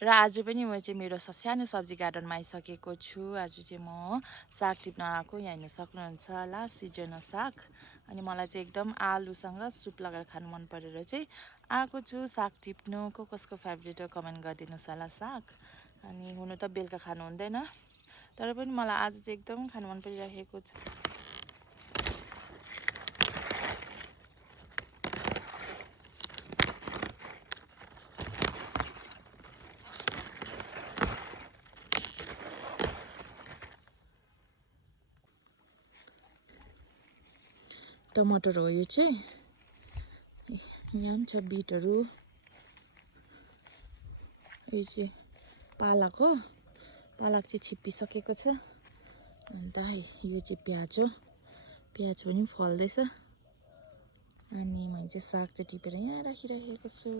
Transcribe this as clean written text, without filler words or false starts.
र आज पनि म चाहिँ मेरो सानो सब्जी गार्डनमा आइसकेको छु। आज चाहिँ म साग टिप्न आएको, यहाँ हेर्न सक्नुहुन्छ होला सिजनल साग। अनि मलाई चाहिँ एकदम आलुसँग सुप लगाएर खानु मन परेर चाहिँ आएको छु साग टिप्नु। कसको फेभरेट हो कमेन्ट गरिदिनुहोस् होला साग। अनि हुनु त बेलुका खानु हुँदैन, तर पनि मलाई आज चाहिँ एकदम खानु मन परिरहेको छ। टमाटर हो यो चाहिँ, यहाँ पनि छ बिटहरू। यो चाहिँ पालक हो, पालक चाहिँ छिप्पिसकेको छ। अन्त यो चाहिँ प्याज हो, प्याज पनि फल्दैछ। अनि मैले चाहिँ साग चाहिँ टिपेर यहाँ राखिरहेको छु।